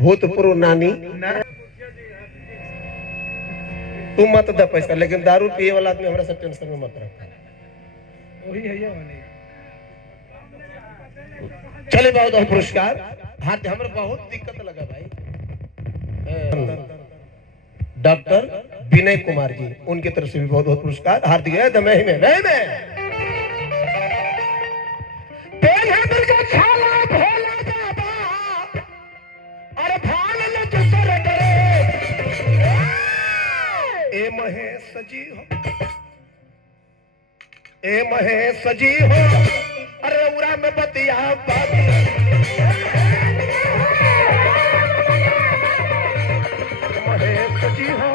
भूतपूर्व नानी तू मत दे पैसा, लेकिन दारू पिए वाला आदमी हमरा से टेंशन में मत रख। वही है ये चले बहुत बहुत पुरस्कार। हाँ हमें बहुत दिक्कत लगा भाई। डॉक्टर विनय कुमार जी, उनकी तरफ से भी बहुत बहुत पुरस्कार हार्दिक है। दमे में महेश जी हो, ए महेश जी हो, अरे उरा में बतिया महेश जी हो,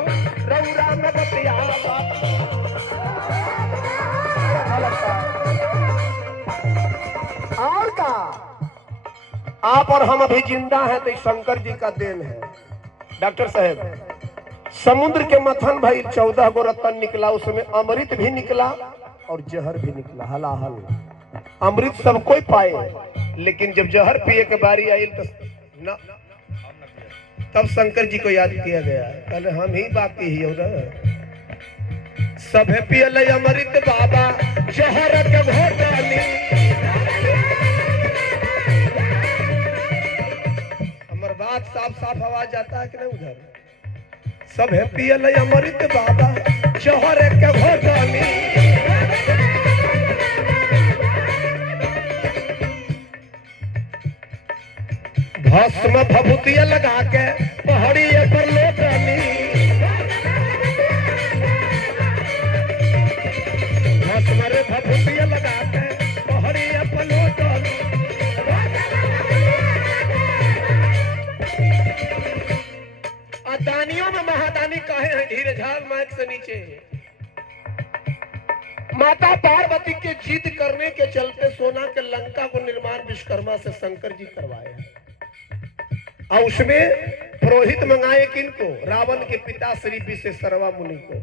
रउरा में बतिया और का आप और हम अभी जिंदा हैं तो शंकर जी का देन है। डॉक्टर साहब, समुद्र के मथन भाई 14 गो रत्न निकला, उसमें अमृत भी निकला और जहर भी निकला। हलाहल अमृत सब कोई पाए, लेकिन जब जहर पिए के बारी आई तो न, तब शंकर जी को याद किया गया, कल हम ही बाकी ही सब पियल अमृत बाबा जहर के घोटाली। हमार बात साफ साफ आवाज जाता है कि नहीं उधर? सब है पियल अमृत बाबा जहर के घोटाली। भस्म भभूतिया लगा के पहाड़ी पर लोटानी। भस्म रे भभूतिया लगा के पहाड़ी पर लोटानी। दानियों में महादानी काहे हैं? धीरे झाल माइक से नीचे। माता पार्वती के जीत करने के चलते सोना के लंका को निर्माण विश्वकर्मा से शंकर जी करवाए और उसमें पुरोहित मंगाए किनको? रावण के पिता श्री विश्वेश्वरवा मुनि को।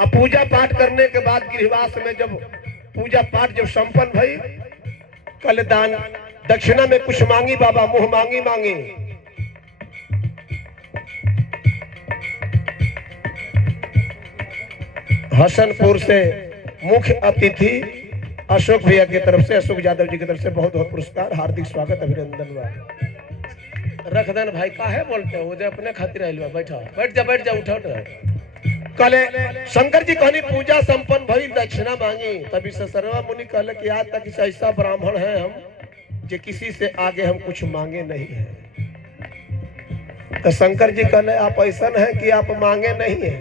अब पूजा पाठ करने के बाद गृहवास में जब पूजा पाठ जब संपन्न भई, कल दान दक्षिणा में कुछ मांगी बाबा, मुंह मांगी मांगी। हसनपुर से मुख्य अतिथि अशोक भैया की तरफ से, अशोक यादव जी की तरफ से बहुत बहुत पुरस्कार, हार्दिक स्वागत, अभिनंदन। रख देन भाई, काहे बोलते हो? अपने खातिर आइल बा, बैठा बैठ जा उठा। कल शंकर जी कहनी पूजा संपन्न भई, दक्षिणा मांगी, तभी से सर्वा मुनि कहले कि आज तक ऐसा ब्राह्मण है हम जो किसी से आगे हम कुछ मांगे नहीं है। तो शंकर जी कहले आप ऐसा है कि आप मांगे नहीं है,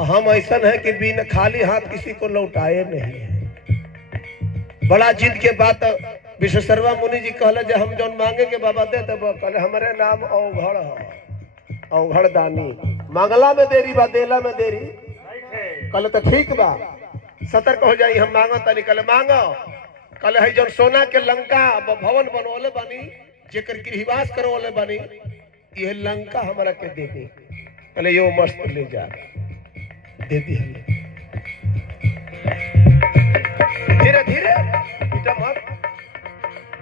हम ऐसा है कि बिना खाली हाथ किसी को लौटाए नहीं है। बड़ा जिद के बात विश्वेश्वरवा मुनि जी कहले जे हम जौन मांगे के बाबा दे तब कहले हमारे नाम अवघड़ है, अवघड़ दानी। मांगला में देरी बा, देला में देरी। कहले तो ठीक बा, सतर्क हो जाई, हम मांगो तनी। कहले मांगो। कहले है जौन सोना के लंका भवन बनवले बानी, जेकर गृहवास करवले बानी, ये लंका हमरा के दे दी। कहले यो मस्त ले जा, दे दी। धीरे धीरे मत,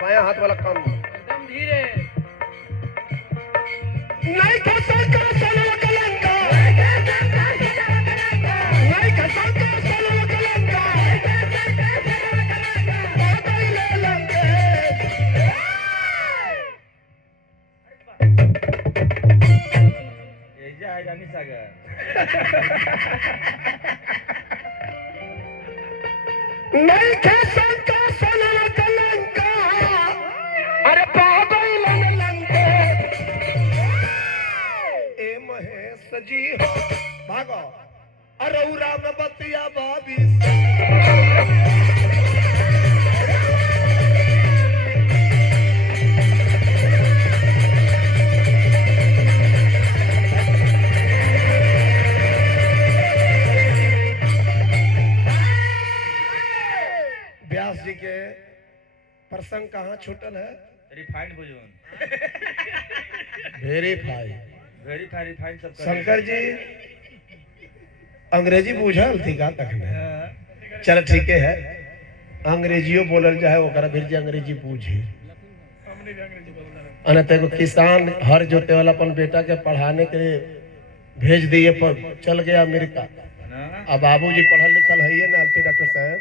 बाया हाथ वाला काम एकदम धीरे। नहीं खसा का सलवा कलंका, नहीं खसा का सलवा कलंका, बादल ले लंके। ये जा है रानी सागर। नहीं खसा का सलवा कलंका, अरे बादल ले लंके। ए महेश जी हो, भागो अरे उरा में बतिया बाबी। व्यास जी के प्रसंग कहाँ छूटल है? रिफाइंड भोजन, वेरीफाई सब। शंकर जी अंग्रेजी बुझल थी का तक में? चल ठीक है, अंग्रेजियो बोलल जाए ओकरा फिर जे अंग्रेजी बूझी। अनत एगो किसान हर जोते वाला अपन बेटा के पढ़ाने के लिए भेज दिए पर चल गया अमेरिका। ना अब बाबूजी पढ़ल लिखल है ना अलती डॉक्टर साहब।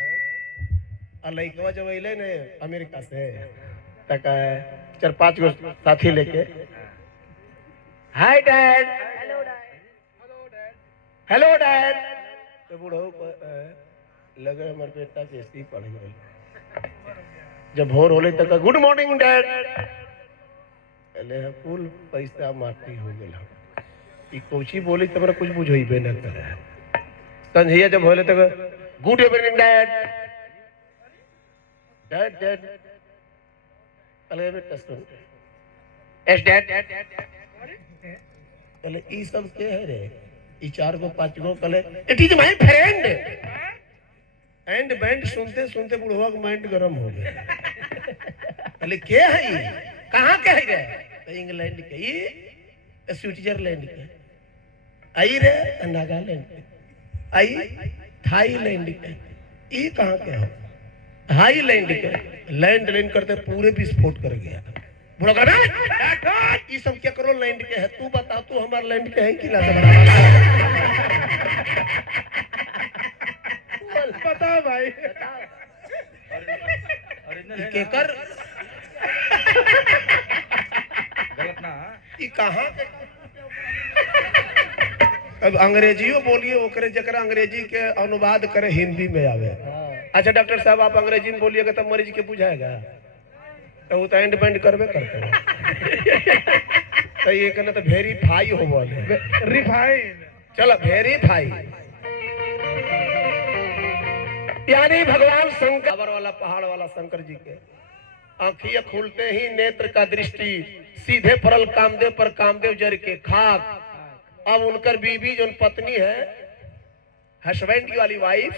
और लड़कवा जब अले ने अमेरिका से तक 4-5 गो साथी लेके, हाय डैड, हेलो डैड, तो बूढ़ो लगे हमारे बेटा बेसी पढ़ गए। जब भोर होले तक गुड मॉर्निंग डैड, अले फुल पैसा माटी हो गेल। ई कोची बोली तब कुछ बुझेबे न करे। संझिया जब होले तक good evening dad, dad dad, अले बेटा सुन, एस डैड, अले ई सब के है रे? ई 4 गो 5 गो कले it is my friend. And band सुनते सुनते बुढ़वा का माइंड गरम हो गया। अरे के है ये? कहाँ के है रे? तो इंग्लैंड के, ये स्विट्जरलैंड के, आई रे नागालैंड के, आई थाईलैंड के, ये कहाँ के हो? हाईलैंड के। लैंड लैंड करते पूरे विस्फोट कर गया। बुढ़ा कहना ये सब क्या करो लैंड के है? तू बता, तू हमारे लैंड के है कि ना? बता भाई, केकर गलत ना। ई कहाँ के? अब अंग्रेजियो बोलिए ओकरे जकरा अंग्रेजी के अनुवाद करे हिंदी में आवे। अच्छा डॉक्टर साहब आप अंग्रेजी में बोलिएगा तब मरीज के बुझाएगा? तो वो तो एंड बेंड करबे करते हैं। तो ये कहना तो वेरीफाई हो बोले, रिफाइन। चलो वेरीफाई यानी भगवान शंकर वाला पहाड़ वाला शंकर जी के आंखियां खुलते ही नेत्र का दृष्टि सीधे परल कामदेव पर, कामदेव जर के खाक। अब उनकर बीबी जो पत्नी है, हस्बैंड वाली वाइफ,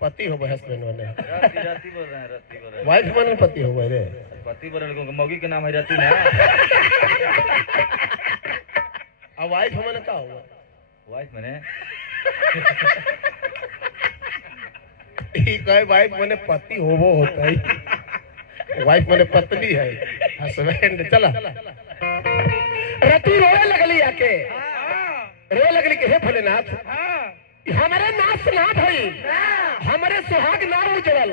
पति हो हस्बैंड बने, राती बोल रहे हैं, राती बोल रहे हैं। वाइफ बने पति हो गए रे। पति बोल रहे हैं, मौगी के नाम है राती ना। अब वाइफ मैंने क्या हुआ? वाइफ मैंने कहे वाइफ मैंने पति हो वो होता है, वाइफ मैंने पत्नी है, हस्बैंड। चला रति रोए लगली आके, रोए लगली के हे भोलेनाथ हमारे नाश ना भई, हमारे सुहाग ना उजड़ल।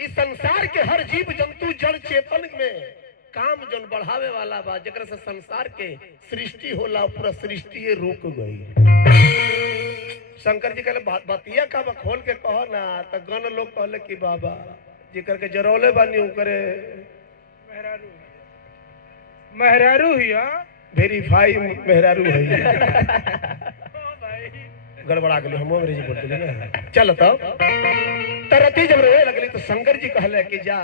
इस संसार के हर जीव जंतु जड़ चेतन में काम जन बढ़ावे वाला बा, जकर से संसार के सृष्टि होला, पूरा सृष्टि रुक गई। शंकर जी कहले बतिया का खोल के कहो ना, तो गण लोग कहले कि बाबा जिकर के जरौले बानी करे मेहरारू, मेहरारू ही वेरीफाई मेहरारू है। गड़बड़ा गई, हम अंग्रेजी बोलते ना। चल तब तरती जब रोए लगली तो शंकर जी कहले कि जा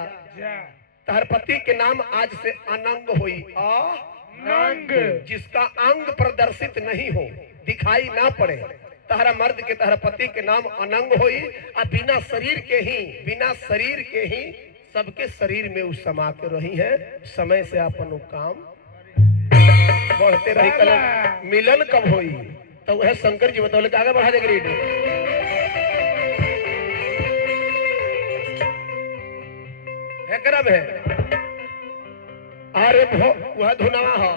तार पति के नाम आज से अनंग हुई। अनंग जिसका अंग प्रदर्शित नहीं हो, दिखाई ना पड़े, तारा मर्द के तारा पति के नाम अनंग होई। अब बिना शरीर के ही सबके शरीर में उस समा के रही है। समय से अपन काम बढ़ते रही। कल मिलन कब होई? तो वह शंकर जी बतौले कि आगे बढ़ा दे ग्रेड है करब है। अरे वह धुनवा हो,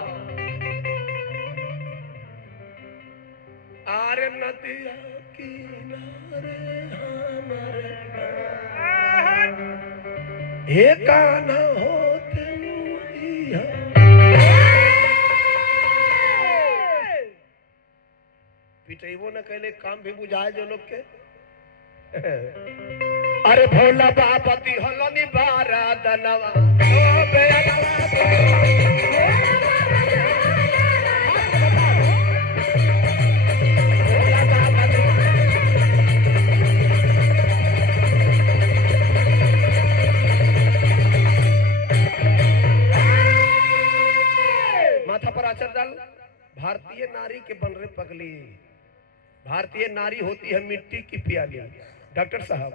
आरे नदिया किनारे हमारे हे कान्हा होते पिटेबो न कहले काम भी बुझाए जो लोग के। अरे भोला बापति हलनी बारा दनवा ओ माथा पर आचर डाल। भारतीय नारी के बन रहे पगली, भारतीय नारी होती है मिट्टी की प्याली। डॉक्टर साहब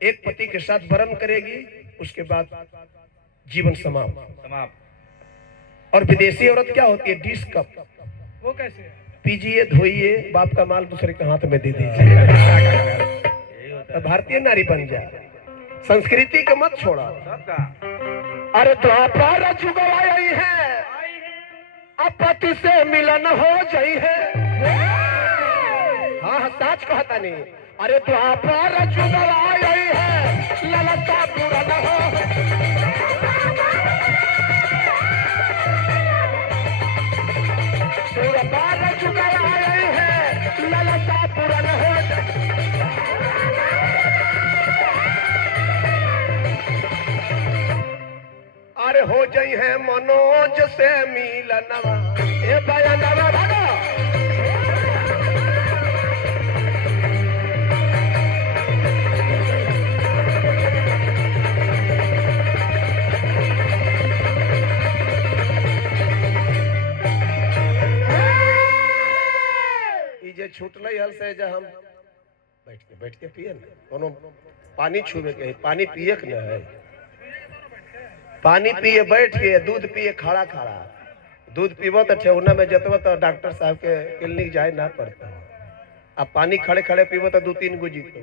एक पति के साथ वरण करेगी, उसके बाद जीवन समाप्त। और विदेशी औरत क्या होती है? Dish cup. वो कैसे? पीजिए, धोइए, बाप का माल दूसरे के हाथ में दे दीजिए। भारतीय नारी बन जा, संस्कृति को मत छोड़ा। सबका अरे द्वापर जुग आई है अब पति से मिलन हो जाई है। हाँ हाँ सच कहता नहीं। अरे द्वापर जुग आई है ललता पूरा न हो। द्वापर जुग आई है ललता पूरा न हो। अरे हो जाई है मनोज से मिलनवा ए बयानवा भागो। ई जे छूटले हल से जे हम बैठ के पिए ना कोनो पानी छूबे के पानी पिए के ना है। पानी पिए बैठ के दूध पिए खड़ा खड़ा। दूध पीबो तो ठेहुना में जतबो तो डॉक्टर साहब के क्लिनिक जाए ना पड़ता। अब पानी खड़े खड़े पीबो तो 2-3 गो जीतो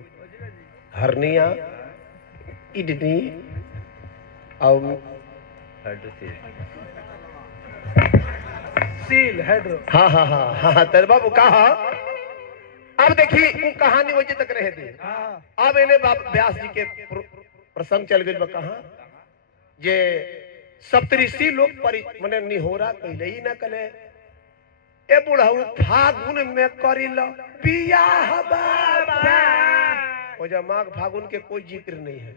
हरनिया किडनी और सील हेड्रो। हाँ हाँ हाँ हाँ तेरे बाबू कहा। अब देखी वो कहानी वजह तक रहे थे। अब इन्हें व्यास जी के प्रसंग चल गए कहा जे सप्तऋषि लोग मने निहोरा कैले ही ना कले ए बुढ़ाऊ फागुन में करिल बियाह बाबा। ओ जा माघ फागुन के कोई जिक्र नहीं है।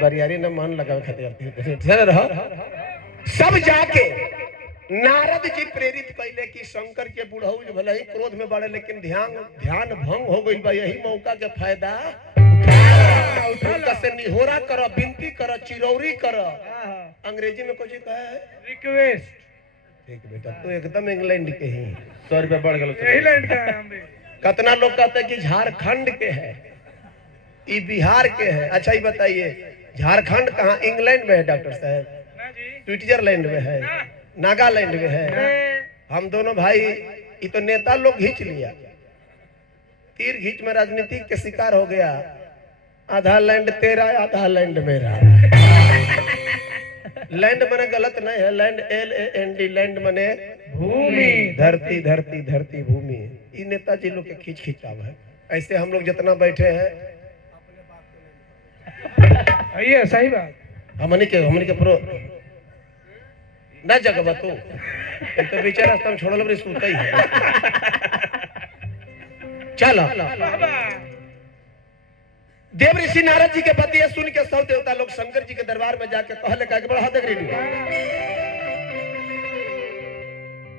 बरियारी न मन लगा खातिर सब जाके नारद जी प्रेरित कैले कि शंकर के बुढ़ऊ भले ही क्रोध में बढ़े लेकिन ध्यान भंग हो गई बा। यही मौका के फायदा से निहोरा कर विनती कर चिरौरी कर। अंग्रेजी में कुछ कहा है रिक्वेस्ट। ठीक बेटा तो एकदम इंग्लैंड के ही 100 रुपया बढ़ गया। इंग्लैंड का है हम भी। कितना लोग कहते हैं कि झारखंड के है ये बिहार के है। अच्छा ये बताइए झारखंड कहाँ इंग्लैंड में है डॉक्टर साहब? स्विट्जरलैंड में है नागालैंड में है। हम दोनों भाई ये तो नेता लोग खींच लिया तीर खींच में राजनीति के शिकार हो गया। आधा लैंड तेरा आधा लैंड मेरा। लैंड मने गलत नहीं है। लैंड LAND लैंड मने भूमि धरती धरती धरती भूमि। ये नेताजी लोग के खींच खींचाव है। ऐसे हम लोग जितना बैठे हैं ये सही बात। हमने के प्रो ना जगह तू तो बेचारा रास्ता में छोड़ल बड़ी सुनता ही है। चलो देव ऋषि नारद जी के पति सुन के सब देवता लोग शंकर जी के दरबार में जाके कहले का बड़ा देख रही।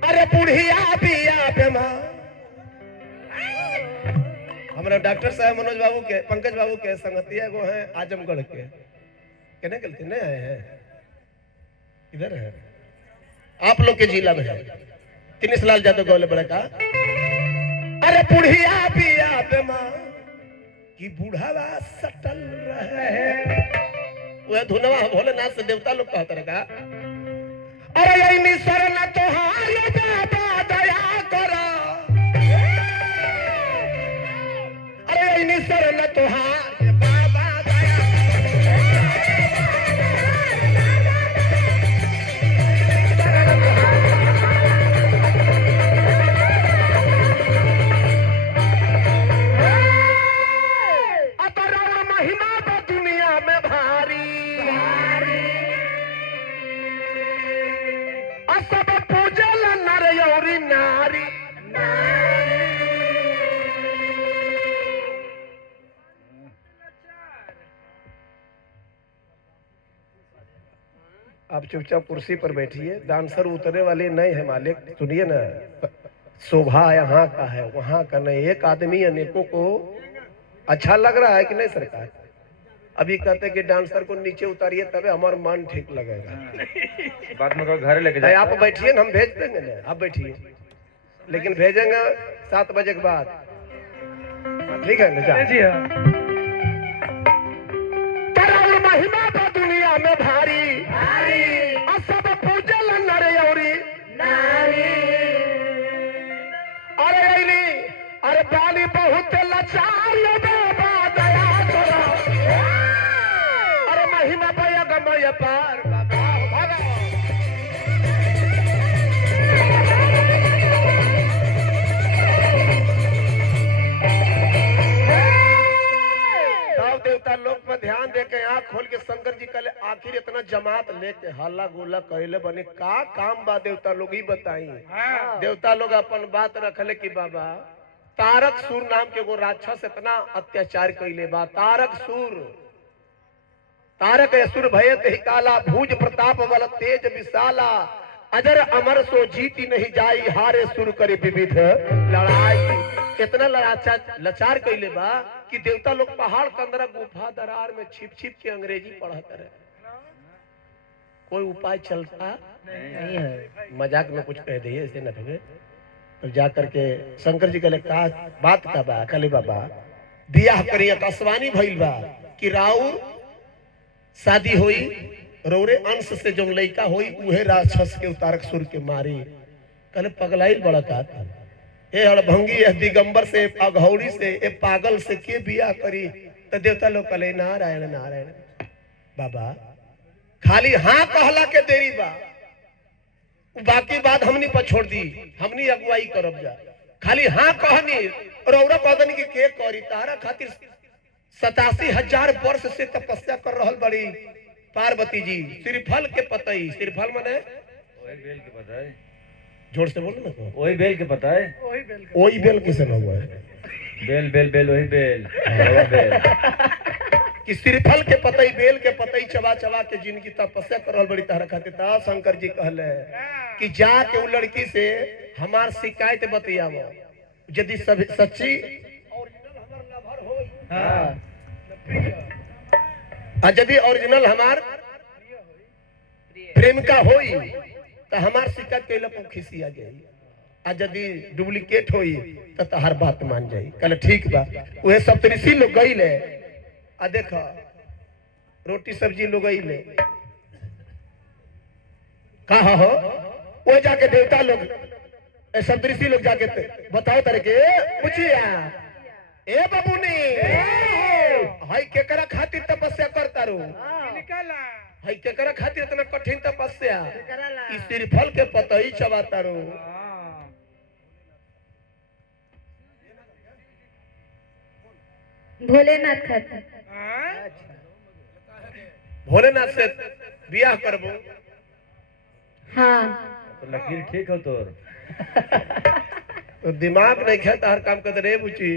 अरे बुढ़िया बिया बेमा। हमारा डॉक्टर साहब मनोज बाबू के पंकज बाबू के संगतिया वो है आजमगढ़ के कहने गलती नहीं आए हैं इधर है आप लोग के जिला में है। दिनेश लाल यादव गौले बड़े का। अरे बुढ़िया बिया बेमा कि बूढ़ावा सटल रहे वह धुनवा भोलेनाथ से देवता लोग कहते रहा। अरे यही निसर न तोहार बाबा दया करो। अरे यही निसर न तोहार बाबा दया। आप चुपचाप कुर्सी पर बैठिए। डांसर उतरने वाले नहीं है मालिक। सुनिए ना शोभा यहाँ का है वहाँ का नहीं। एक आदमी अनेकों को अच्छा लग रहा है कि नहीं सरकार? अभी कहते कि डांसर को नीचे उतारिए तबे हमारा मन ठीक लगेगा। बाद में घर लेके जाए। आप बैठिए ना हम भेज देंगे ना आप बैठिए लेकिन भेजेंगे 7 बजे के बाद। ठीक है ना? जी हाँ। महिमा तो दुनिया में भारी सब पूजल नर औरी नारी। अरे पानी बहुत लाचार बाबा दया करो। या पार बाबा भागा देवता लोग पर ध्यान दे के आँख खोल के शंकर जी कल आखिर इतना जमात लेके हल्ला गुल्ला कहले बने का काम बा देवता लोग ही बताई। देवता लोग अपन बात रखले कि बाबा तारक सूर नाम के वो राक्षस इतना अत्याचार कैले बा। तारक सूर तारक असुर भयत ही काला भूज प्रताप बल तेज विशाला अजर अमर सो जीती नहीं जाई हारे सुर करे विविध लड़ाई। इतना लाचार कैले बा कि देवता लोग पहाड़ के अंदर गुफा दरार में छिप छिप के अंग्रेजी पढ़ते रहे। कोई उपाय चलता नहीं है। मजाक में कुछ कह दिए ऐसे न कहे तो जा करके शंकर जी कहले का बात का बा कहले बाबा बियाह करिए आकाशवाणी भइल बा कि राउर शादी होई रौरे अंश से जो लड़का होई उहे राक्षस के उतारक सुर के मारी। कहले पगलाइल बड़ा का ए हड़भंगी ए दिगंबर से अघौड़ी से ए पागल से के बियाह करी। तो देवता लोग कहले नारायण नारायण बाबा खाली हाँ कहला के देरी बा बाकी बात हमनी पर छोड़ दी हमनी अगुवाई करब जा। खाली हाँ कहनी रौरा कहनी कि के करी तारा खातिर 87,000 वर्ष से तपस्या कर रहल बड़ी पार्वती जी। श्रीफल के पतई श्रीफल माने बेल के पता है जोर से बोलो ना वही बेल के पता है वही बेल किसे ना हुआ है बेल बेल बेल वही बेल कि श्रीफल के पतई बेल के पतई चबा चबा के जिनकी तपस्या कर रहल बड़ी तारा खातिर ता शंकर जी कहले कि जा के उ लड़की से हमार शिकायत बतियावो यदि सब सच्ची ओरिजिनल हमर लवर होई हां यदि ओरिजिनल हमार प्रेमिका होई तो हमार शिकायत कैला पर खिसी आ जाई आ यदि डुप्लीकेट होई तो तहार बात मान जाई। कहले ठीक बा उहे सब ऋषि लोग गइले आ देखा रोटी सब्जी लोग गइले कहा हो वो जाके देवता लोग सब ऋषि लोग जाके बताओ तारे के पूछिया ए बाबूनी हाय केकरा खातिर तपस्या करता रो हाय केकरा खातिर इतना कठिन तपस्या इस श्रीफल के पतई चबाता रो। भोलेनाथ खातिर भोलेनाथ से बियाह करबो। हाँ तो लकीर ठीक हो तोर तो दिमाग नहीं खाता हर काम करते रे बुची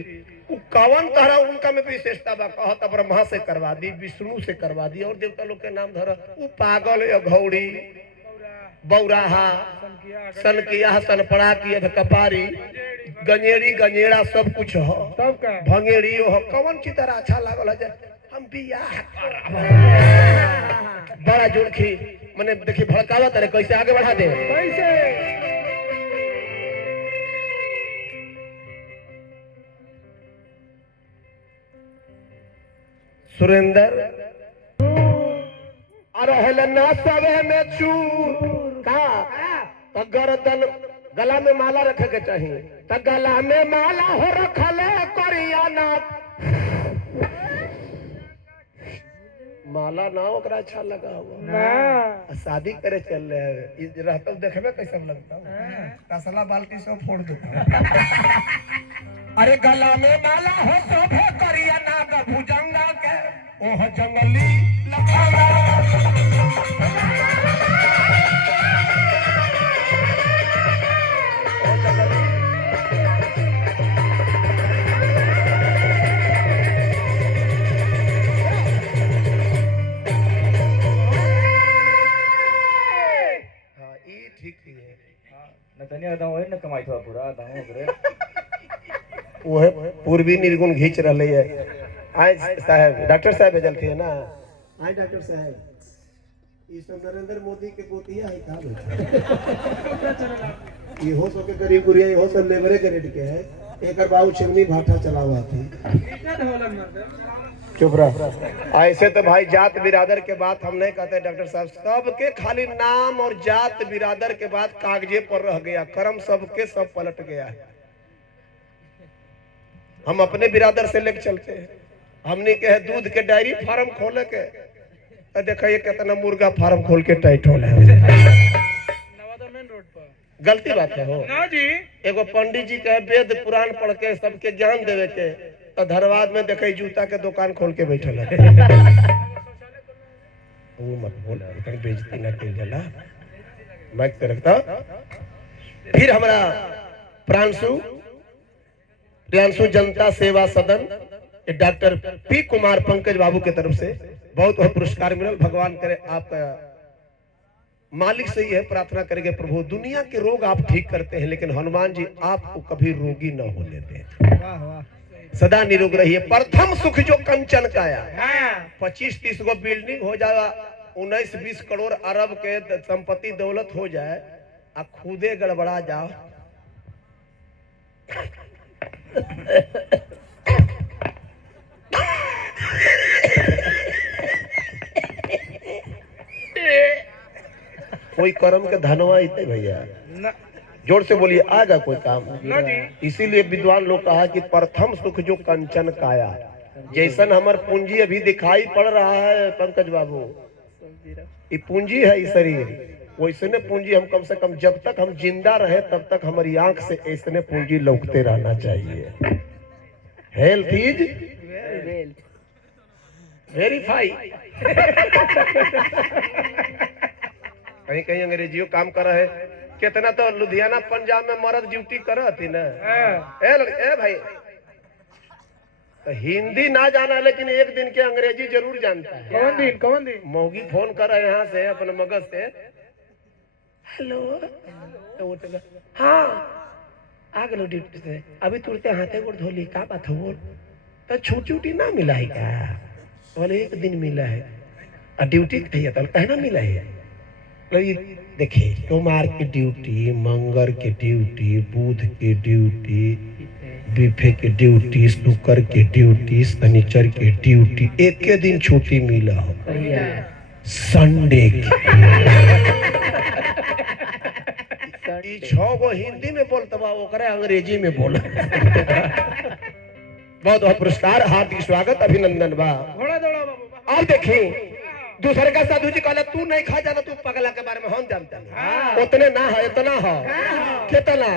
कवन तरह उनका में विशेषता बा कहत ब्रह्मा से करवा दी विष्णु से करवा दी और देवता लोग के नाम धर उ पागल अघौड़ी बौराहा सनकिया सनपड़ा की कपारी गंजेड़ी गंजेड़ा सब कुछ हो भंगेड़ी हो कवन की तरह अच्छा लागल है हम बियाह बड़ा जोड़खी मैंने देखी भड़कावा तेरे कैसे आगे बढ़ा दे कैसे सुरेंद्र अरे ना सवे में चूर का तो गर्दन गला में माला रखे के चाहिए तो गला में माला हो रखले करिया ना माला ना ओकरा अच्छा लगा हुआ शादी करे चल रहे रहता देखबे कैसे लगता तसला बाल्टी से फोड़ दो अरे गला में माला हो शोभे करिया ना भुजंगा के ओह जंगली लखावा न कमाई था पूरा वो है पूर्वी निर्गुण घींच रही है। आज साहब डॉक्टर साहब भेजल थे ना आज डॉक्टर साहब इस नरेंद्र मोदी के गोतिया है का ये हो सके गरीब गुरिया ये हो सब लेबरे के रेट के है एक बाबू चिमनी भाटा चला हुआ थी चुप रहा ऐसे तो भाई जात बिरादर के बात हम नहीं कहते डॉक्टर साहब सबके खाली नाम और जात बिरादर के बाद कागजे पर रह गया कर्म सबके सब पलट गया है। हम अपने बिरादर से लेके चलते हैं हमने के है दूध के डेयरी फार्म खोले के देखिए कितना मुर्गा फार्म खोल के टाइट हो है। नवादा मेन रोड पर गलती बात है हो ना जी। एगो पंडित जी के वेद पुराण पढ़ के सबके ज्ञान देवे के तो धरवाद में देखे जूता के दुकान खोल के बैठल है। वो मत बोल इतनी बेइज्जती ना कइल जाला। माइक पे रखता। फिर हमारा प्रियांशु जनता सेवा सदन डॉक्टर पी कुमार पंकज बाबू के तरफ से बहुत बहुत पुरस्कार मिलल। भगवान करे आपका मालिक से ही है प्रार्थना करेंगे प्रभु दुनिया के रोग आप ठीक करते हैं लेकिन हनुमान जी आपको कभी रोगी न होने दें। सदा निरोग रहिए। प्रथम सुख जो कंचन काया 25-30 गो बिल्डिंग हो जाए 19-20 करोड़ अरब के संपत्ति दौलत हो जाए आ खुदे गड़बड़ा जाओ कोई कर्म के धनवा इतने भैया ना जोर से बोलिए आगा कोई काम ना जी। इसीलिए विद्वान लोग कहा कि प्रथम सुख जो कंचन काया जैसन हमार पूंजी अभी दिखाई पड़ रहा है पंकज बाबू ये पूंजी है इस शरीर वैसने पूंजी हम कम से कम जब तक हम जिंदा रहे तब तक हमारी आंख से ऐसने पूंजी लौकते रहना चाहिए। Health is verify. कहीं कहीं अंग्रेजियों काम कर रहे कितना तो लुधियाना पंजाब में मर्द ड्यूटी करती ना। ए भाई तो हिंदी ना जाना लेकिन एक दिन के अंग्रेजी जरूर जानता है। कौन दिन मौगी फोन कर रहे यहाँ से अपने मगज से हेलो तो वो तो हाँ आ गलो ड्यूटी से अभी तुरते हाथे गोड़ धोली का बात हो तो छुट्टी उटी ना मिला है क्या बोले एक दिन मिला है और ड्यूटी कहना मिला है। देखिए सोमवार की ड्यूटी मंगर की ड्यूटी बुध की ड्यूटी बीफे की ड्यूटी शुक्र की ड्यूटी शनिचर की ड्यूटी एक के दिन छुट्टी मिला हो संडे की। 6 गो हिंदी में बोलता ओकरे अंग्रेजी में बोला। बहुत बहुत पुरस्कार हार्दिक स्वागत अभिनंदन बा। घोड़ा दौड़ा बाबू। और देखी दूसरे का साधु जी कहला तू नहीं खा जाना तू पगला के बारे में हम जानते हैं उतने ना है इतना है कितना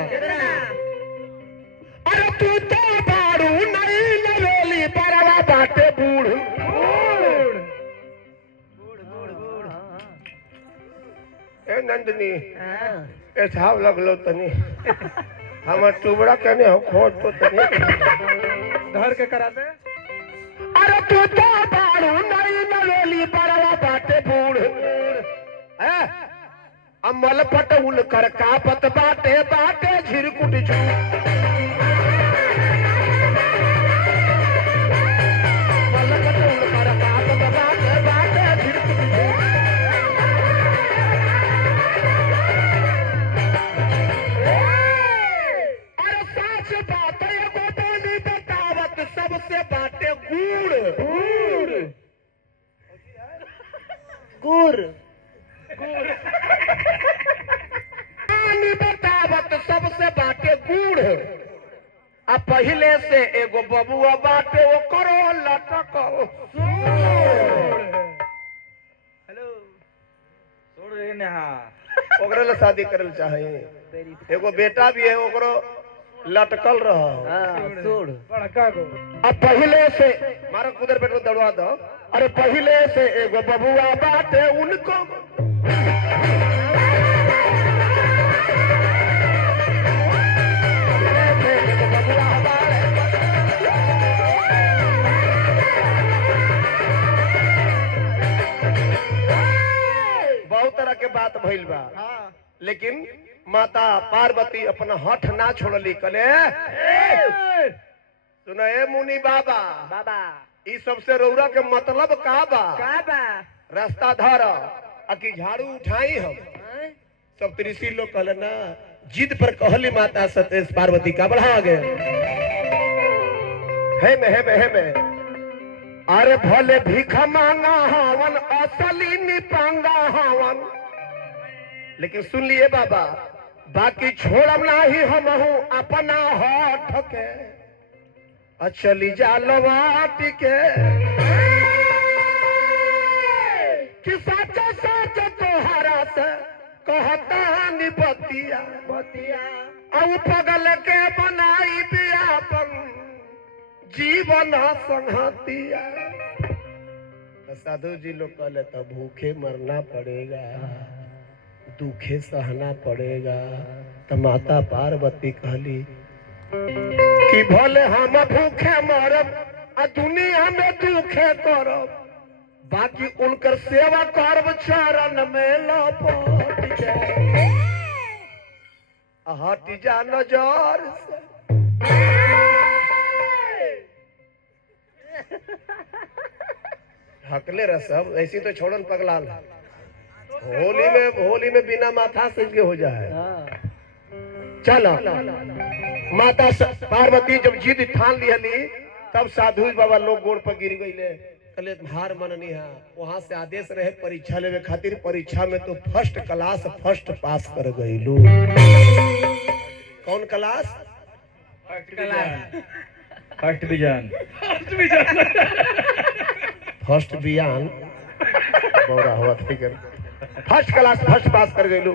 अरे तू तो बारू नहीं लवेली बरवा बाटे बूढ़ ए नंदनी ए छाव लगलो तनी हमर टुबड़ा कने हो खोज तो तनी घर के करा दे। अरे तू तो बारू नहीं लवेली बरवा बाटे बूढ़ अमल पटउल कर कापत बाटे बाटे झिरकुट झू अमल पटउल कर कापत बाटे बाटे झिरकुट झू अरे सच बात एगो बोली बतावत सबसे बाटे गुड़ गुड़ बतावत सबसे बाटे गुड़ अब पहले से एगो बबुआ बाटे वो करो लटकल हेलो छोड़ रे नेहा ओकरे ले शादी करल चाहे एगो बेटा भी है ओकरो लटकल रह बड़का को अब पहले से मारो कुदर पेट में दौड़ा दो अरे पहले से एगो बबुआ बाटे उनको बहुत तरह के बात भइल बा लेकिन माता पार्वती अपना हठ ना छोड़ली कले सुना ए मुनि बाबा बाबा ई सबसे रौरा के मतलब का बा रास्ता धर अकी झाड़ू उठाई हम सब ऋषि लोग कहले ना जिद पर कहली माता सतेश पार्वती का बढ़ा गए है में अरे भले भीखा मांगा हवन असली निपांगा हवन लेकिन सुन लिए बाबा बाकी छोड़म नाही हम अपना हाथ के चली जा लवाट के कि सच सच तोहरा से कहता निबतिया औ पगल के बनाई बियापन जीवन संहतिया। साधु जी लोग कहले तो भूखे मरना पड़ेगा, दुखे सहना पड़ेगा। तो माता पार्वती कहली कि भले हम भूखे मरब आ दुनिया में दुखे करब, बाकी उनकर सेवा करब चरण में लपट जाए। हट जा नजर से हकले रह सब ऐसी तो छोड़न पगलाल। होली में बिना माथा से हो जाए। चलो माता पार्वती जब जिद ठान लिहली तब साधु बाबा लोग गोड़ पर गिर गईले। कहले हार मननी है। वहां से आदेश रहे परीक्षा लेवे खातिर। परीक्षा में तो फर्स्ट क्लास फर्स्ट पास कर गईलू। कौन क्लास? फर्स्ट विजन फर्स्ट बियान बौरा हुआ फिकर। फर्स्ट क्लास फर्स्ट पास कर गईलू।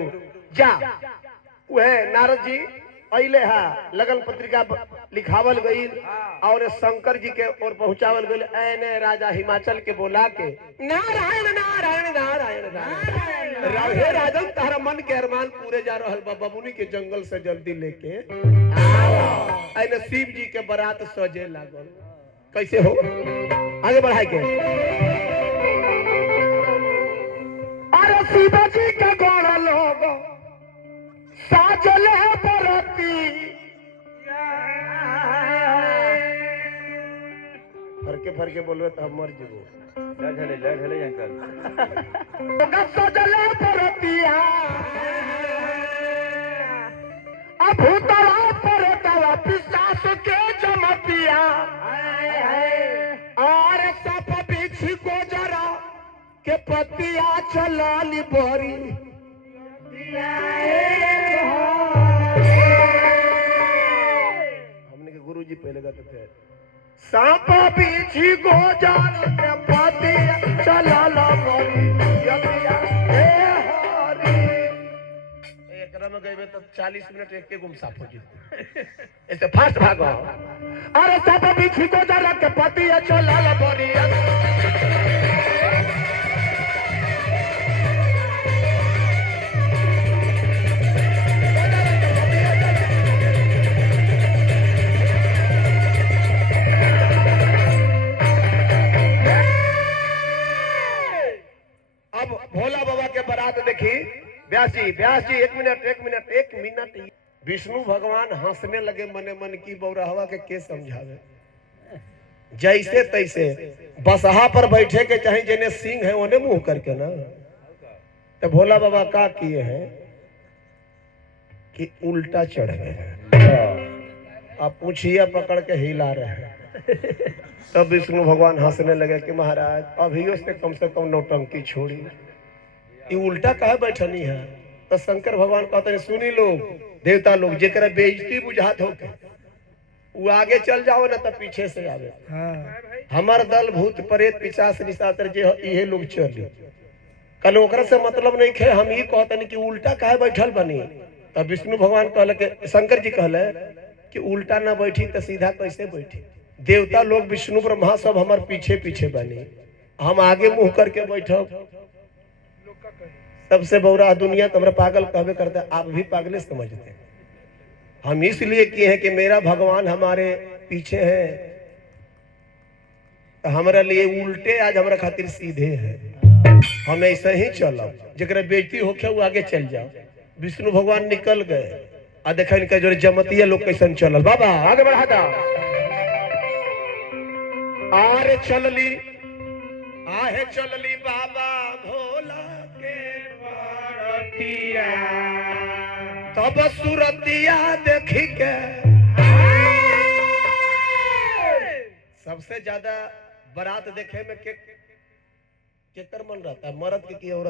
जा वह नारद जी अइले हा लगन पत्रिका लिखावल गई और शंकर जी के ओर पहुंचावल गई। ऐने राजा हिमाचल के बोला के नारायण नारायण नारायण नारायण हे राजन तारा मन के अरमान पूरे जा रहल बा। बबुनी के जंगल से जल्दी लेके ऐने शिव जी के बारात सजे लागल। कैसे हो आगे बढ़ाए के? अरे शिव जी के गोड़ लोग साजले बरती। फरके बोलवे तो हम मर जीवो। लड़ अंकल सजले बरतिया अभूतवा परतवा पिशाच के जमतिया। और सब बिछ को जरा के पतिया चलाली बरी। हमने के गुरुजी पहले गाते थे सांप बिछी गोजान के पति चला ला बोली यदिया हे हरि। एकरा में गइबे तो 40 मिनट एक के गुम साफ हो जी। ऐसे फास्ट भागो। अरे सांप बिछी गोजान के पति चला ला बोली। अब भोला बाबा के बारात देखी। व्यास जी एक मिनट। विष्णु भगवान हंसने लगे मने मन की बौराहवा के समझावे। जैसे तैसे बसहा पर बैठे के चाहे जेने सिंह है ओने मुंह करके ना। तो भोला बाबा का किए हैं कि उल्टा चढ़ गए हैं। अब पूछिए पकड़ के हिला रहे हैं। तब विष्णु भगवान हंसने लगे कि महाराज अभियो से कम नौटंकी छोड़ी। ये उल्टा कहे बैठनी है। तो शंकर भगवान कहते हैं सुनी लोग देवता लोग जेकरा बेइज्जती बुझात होके वो आगे चल जाओ ना तो पीछे से आवे। हमार दल भूत प्रेत पिशाच निशाचर जे इहे लोग चली। कल ओकरा से मतलब नहीं खे। हम ये कहते कि उल्टा कहे बैठल बनी। तब विष्णु भगवान कहले कि शंकर जी कहले कि उल्टा ना बैठी तो सीधा कैसे बैठी। देवता लोग विष्णु ब्रह्मा सब हमारे पीछे पीछे बने। हम आगे मुंह करके बैठब। सबसे बौरा दुनिया तो हमरा पागल कहवे करता है। आप भी पागले समझते हैं। हम इसलिए किए हैं कि मेरा भगवान हमारे पीछे है तो हमारा लिए उल्टे आज हमारा खातिर सीधे है। हम ऐसे ही चलो जरा बेइज्जती होके वो आगे चल जाओ। विष्णु भगवान निकल गए आ देखा इनका जो जमतिया लोग कैसन चलल। बाबा आगे बढ़ा दा। आरे चलली आहे चलली बाबा भोला के बरतिया। तब सुरतिया देखी के सबसे ज्यादा बारात देखे में केकर मन रहता है? मर्द के की औरत